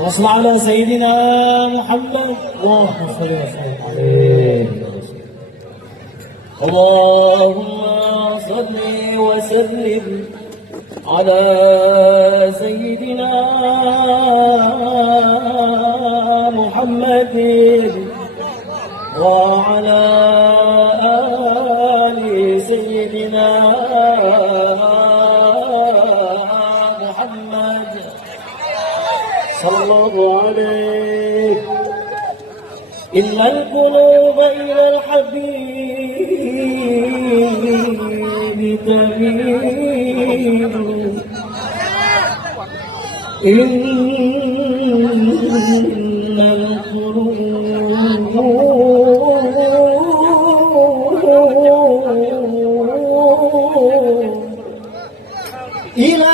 وصل على سيدنا محمد. اللهم صل وسلم عليه. اللهم صل وسلم على سيدنا محمد وعلى آل سيدنا محمد صلى الله عليه. إن القلوب إلى الحبيب تميل. إن القلوب إلى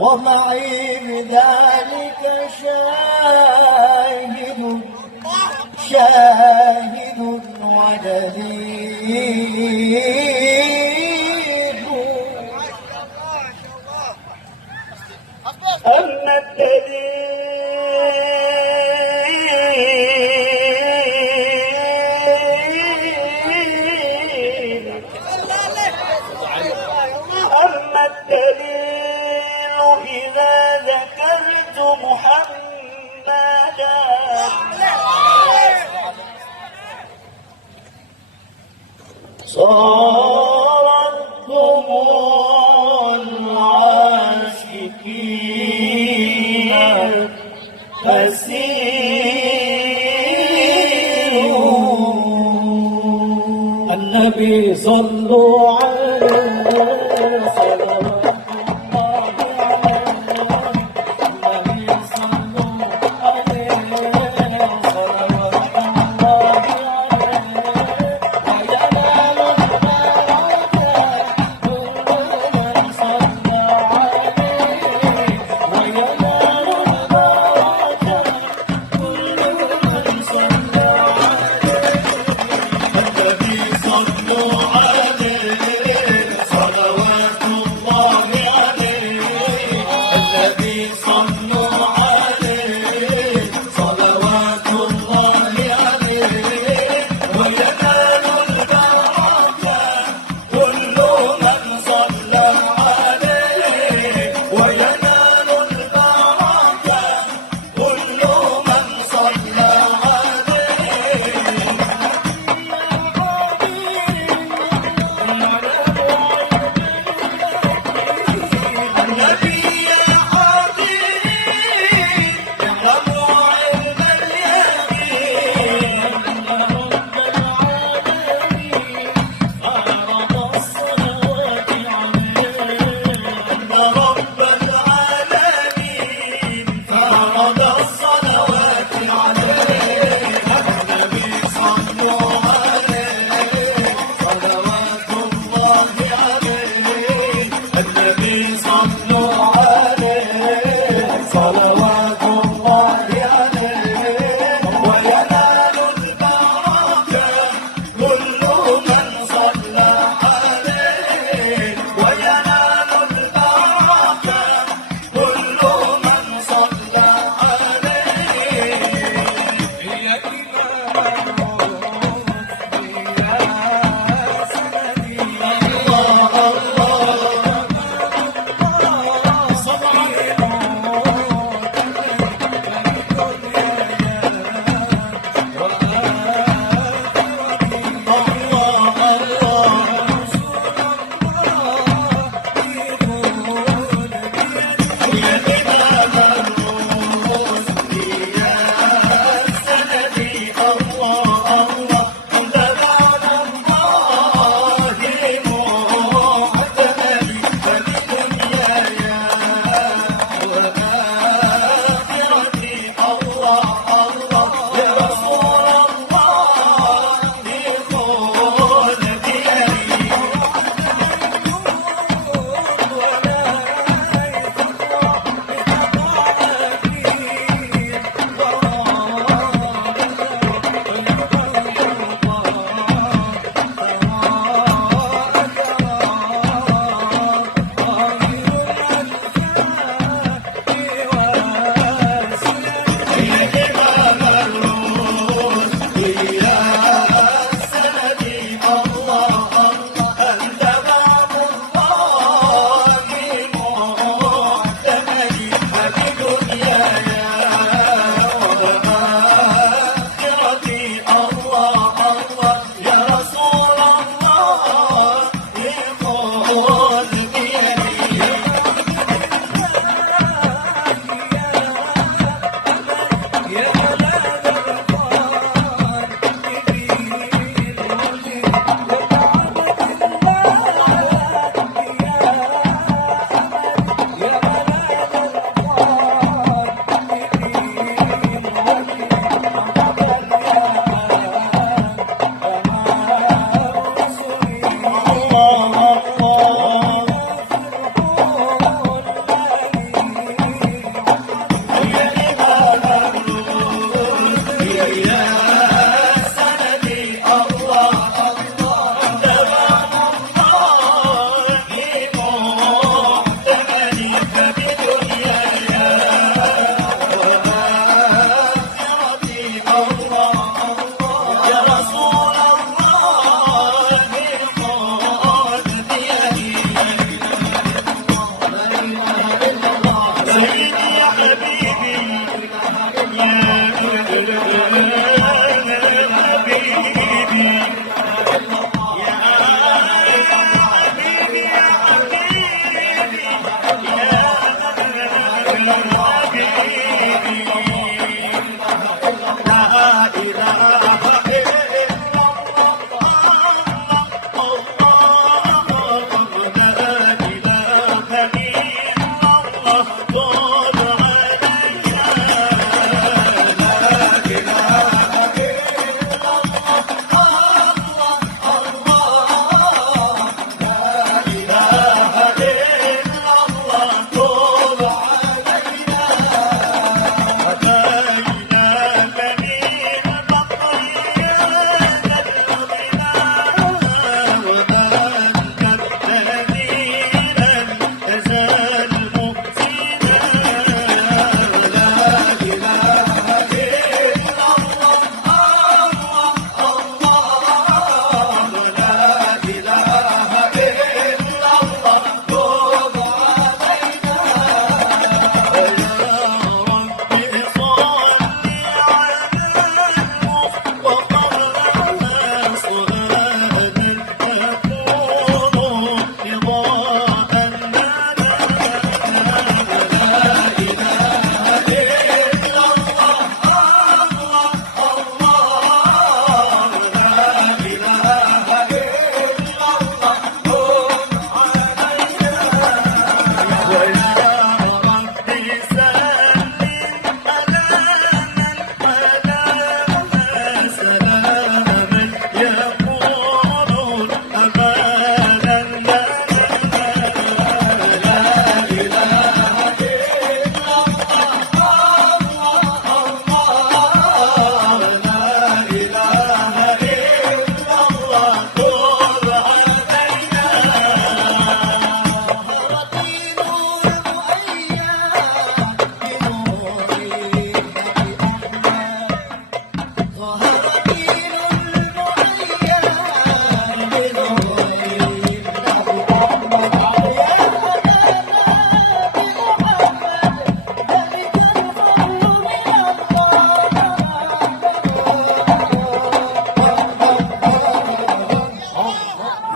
ومعي بذلك شاهد ودليل. أما الدليل إذا ذكرت محمدا صارت دموع العاشقين تسيل. النبي صلوا عليه صلوات الله عليه. النبي صلوا عليه صلوات الله عليه. وينال البركات كل من صلى عليه. وينال البركات كل من صلى عليه. النبي صلوا عليه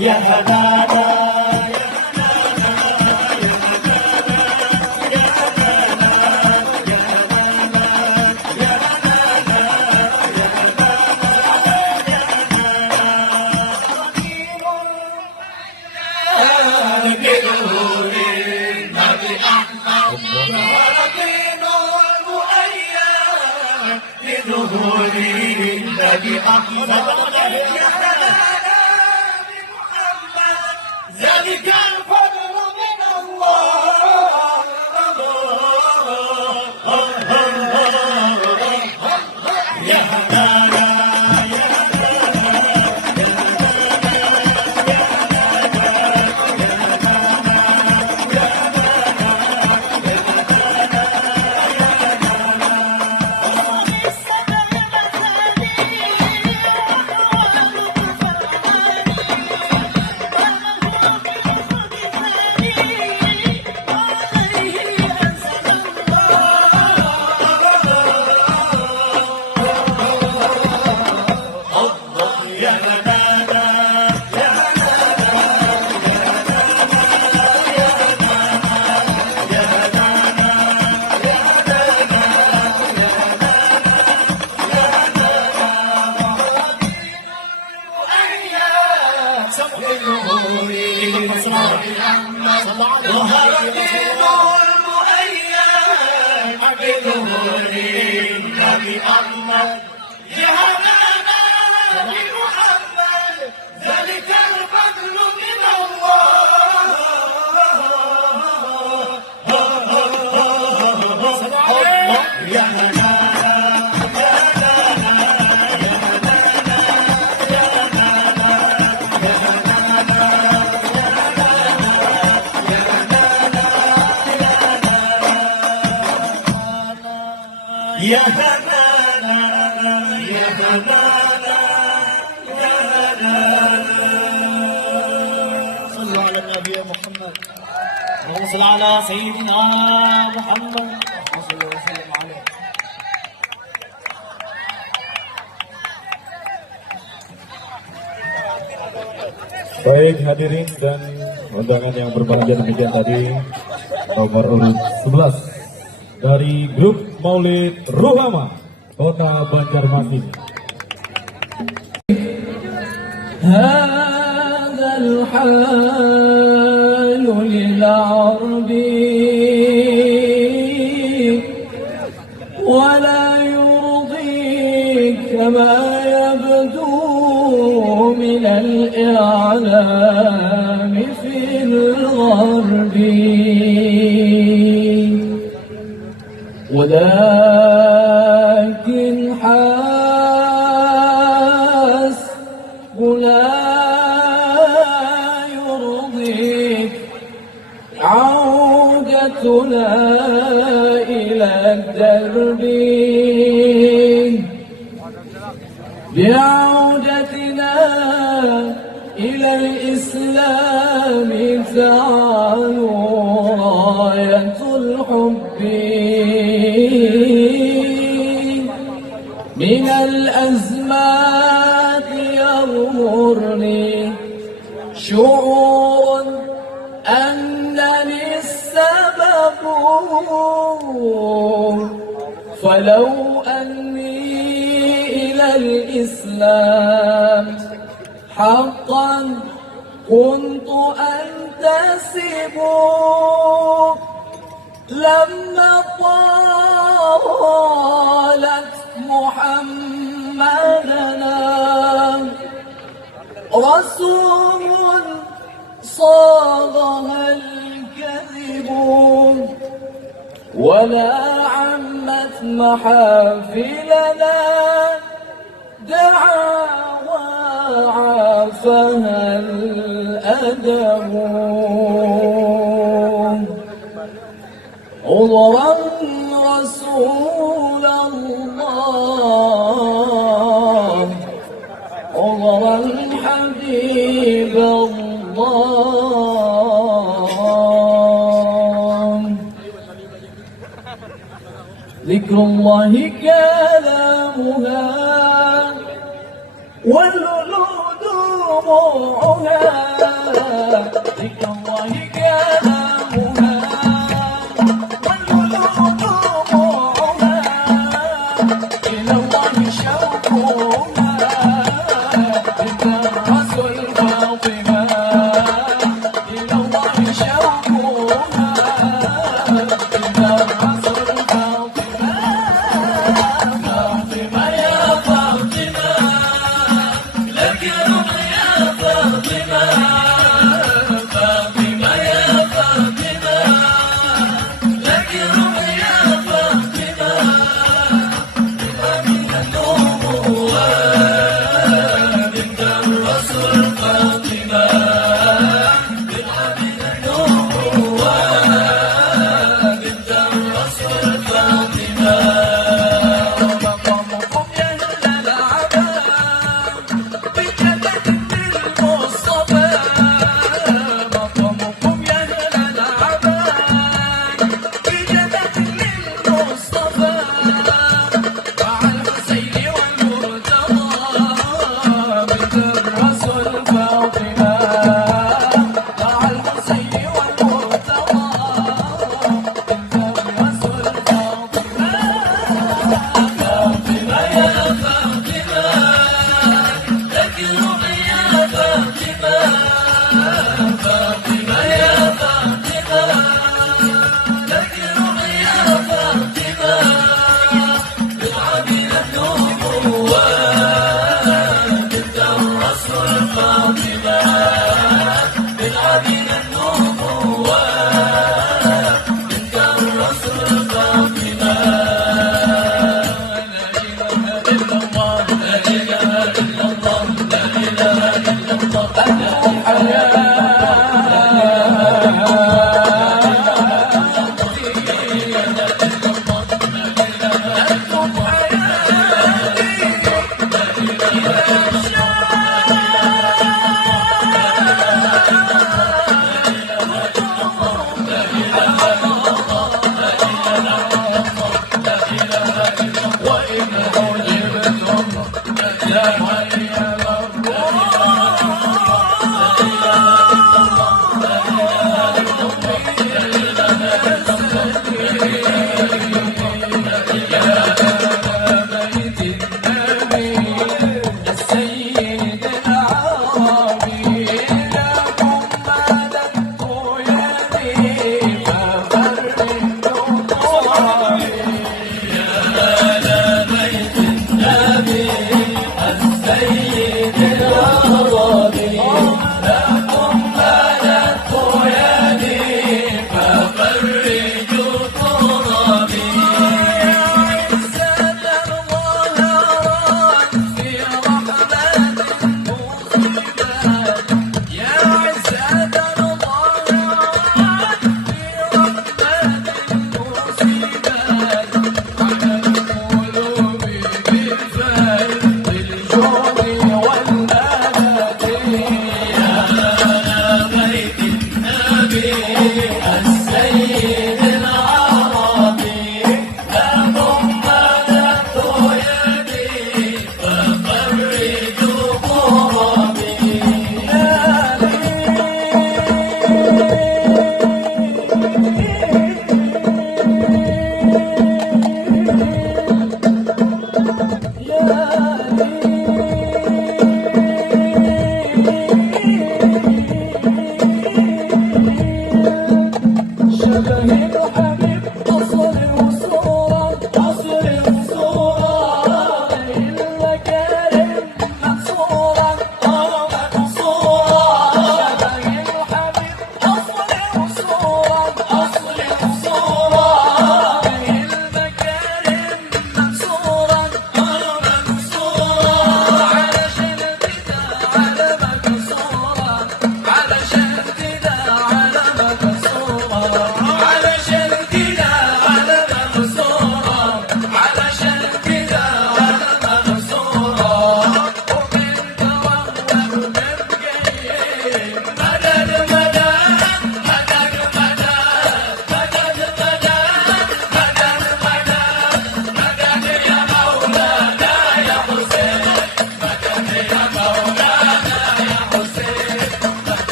يا هنانا ذلك الفضل من الله يا هنانا ظهر دين المؤيد بظهور النبي أحمد جهلنا بمحمد ذلك الفضل من الله يا هنانا يا هنانا يا هنانا يا هنانا صلوا على النبي محمد اللهم صل على سيدنا محمد صلى الله وسلم عليه. Baik hadirin dan undangan yang berbahagia, demikian tadi nomor urut 11 dari grup Maulid Ruhama Kota Banjarmasin. هذا الحال للعرب ولا يرضيك كما يبدو من الإعلام في الغرب ولكن حسبنا يرضيك عودتنا إلى الدرب بعودتنا إلى الإسلام تعالوا راية الحب من الأزمات يغمرني شعور أنني السبب فلو أني إلى الإسلام حقا كنت أنتسب لما طالت محمدنا رسول صاغها الكذب ولا عمت محافلنا دعاوى عافها الأدب عذرا رسول الله عذرا حبيب الله ذكر الله كلامها واللؤلؤ دموعها ذكر الله كلامها واللؤلؤ دموعها إلى الله شوقها ذكر الرسول فاطمة إلى الله شوقها ذكر الرسول فاطمة فاطمة يا فاطمة لك رؤيا فاطمة فاطمة يا فاطمة لك رؤيا فاطمة من النبوة بنت الرسول فاطمة من النبوة بنت الرسول فاطمة مقامكم يا أهل العباد بجنة المصطفى مقامكم يا أهل العباد بجنة المصطفى مع الحسين والمرتضى بنت الرسول فاطمة مع الحسين والمرتضى بنت الرسول فاطمة فاطمة يا فاطمة لك رؤيا فاطمة فاطمة يا فاطمة لك رؤيا فاطمة بضعة من النبوة بنت الرسول فاطمة بضعة من النبوة بنت الرسول فاطمة لا إله إلا الله لا إله إلا الله لا إله إلا الله الحياة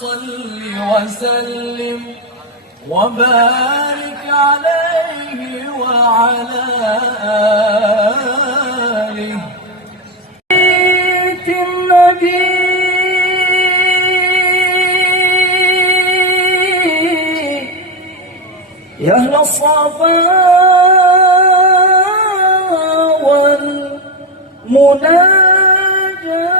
صل وسلم وبارك عليه وعلى آله. بيت النبي يا أهل الصفا والمناجاة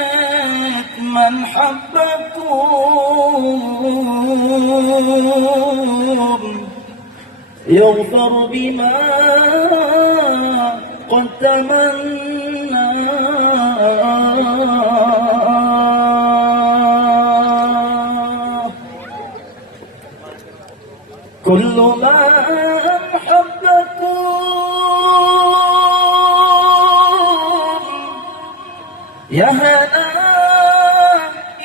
بخيت من حبكم يغفر بما قد تمنى كل من حبكم يا هلا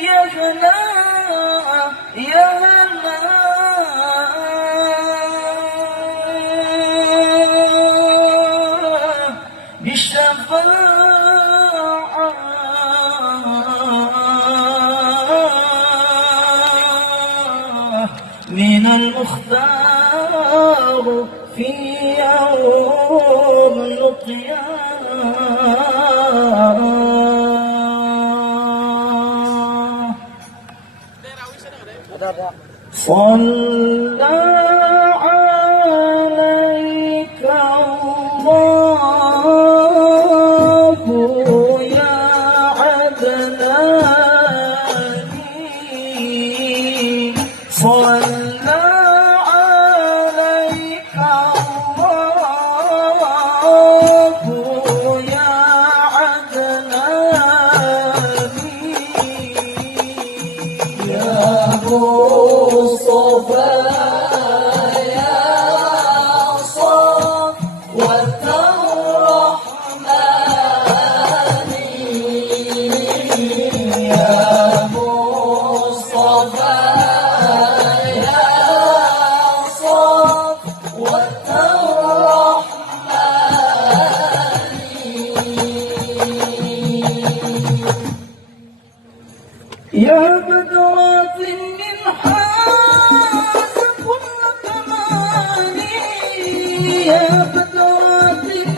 يا هلا يا هلا بالشفاعة من المختار في يوم القيامة صلى عليك الله يا عدناني صلى عليك الله يا عدناني يا مصطفى يا صفوة الرحمن يا مصطفى يا صفوة الرحمن يا بدرات من حاز كل كمالي يا بدرات من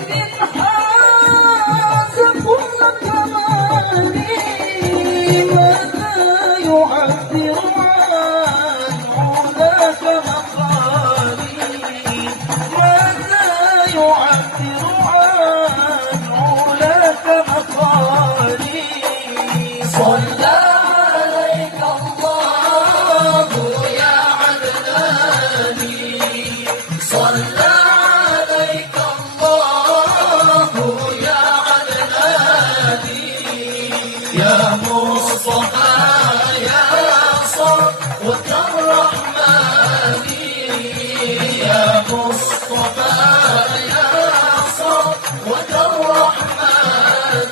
حاز كل كمالي ماذا يعبر عن علاك مقالي ماذا يعبر عن علاك مقالي صلى عليك الله يا عدناني صلى عليك الله يا عدناني يا مصطفى يا صفوة الرحمن يا مصطفى يا صفوة الرحمن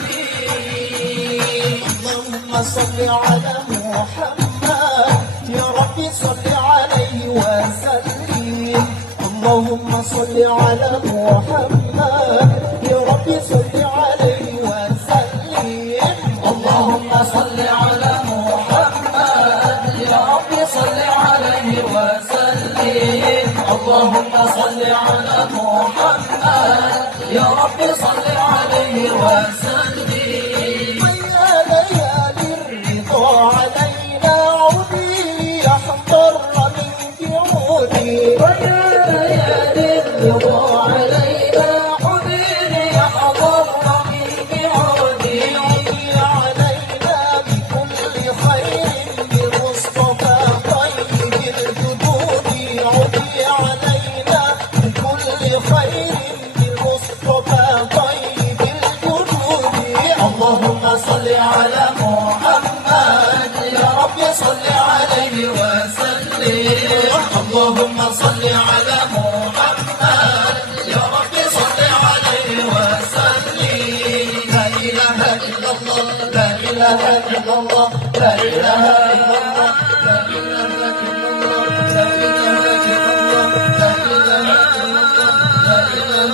اللهم صل على محمد يا ربي صل عليه وسلم اللهم صل على محمد يا ربي صل عليه وسلم اللهم صل على محمد يا ربي صل عليه وسلم اللهم صل على محمد يا ربي صل عليه وسلم علينا عودي يحضر منك عودي ويا ليالي الرضا علينا عودي يحضر منك عودي عودي علينا بكل خير بالمصطفى طيب الجدود عودي علينا بكل خير بالمصطفى طيب الجدود اللهم صل على محمد يا رب صل عليه وسلم اللهم صل على محمد يا رب صل عليه وسلم لا إله إلا الله لا إله إلا الله لا إله إلا الله لا إله إلا الله لا إله إلا الله لا إله إلا الله لا إله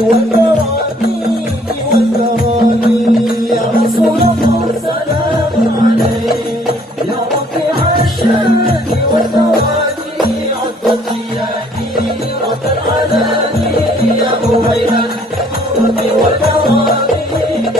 والترانيم والترانيم يا رسول الله سلام عليك يا رفيع الشان والتراني عد الطيادي رد العلاني يا مهيمن الكرم والترانيم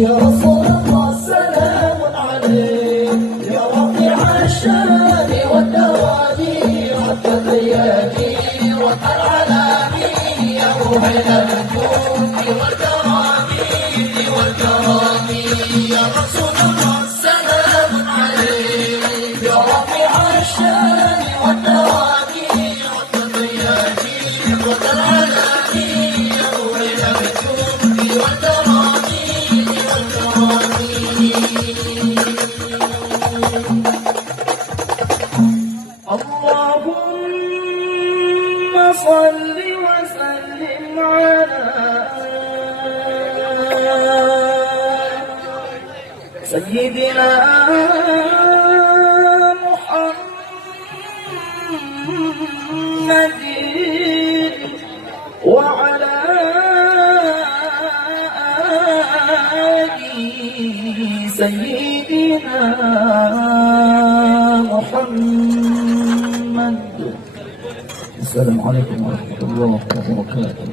يا رسول الله سلام عليك يا رفيع الشان والتوالي رد الرياضي رد العلاني يا مهيمن الجود والكرامين والكرامي يا رسول الله سلام عليك يا رفيع الشان والتوالي رد الرياضي رد العلاني يا مهيمن الجود والكرامين اللهم صل وسلم على سيدنا محمد وعلى آل سيدنا محمد. السلام عليكم ورحمة الله وبركاته.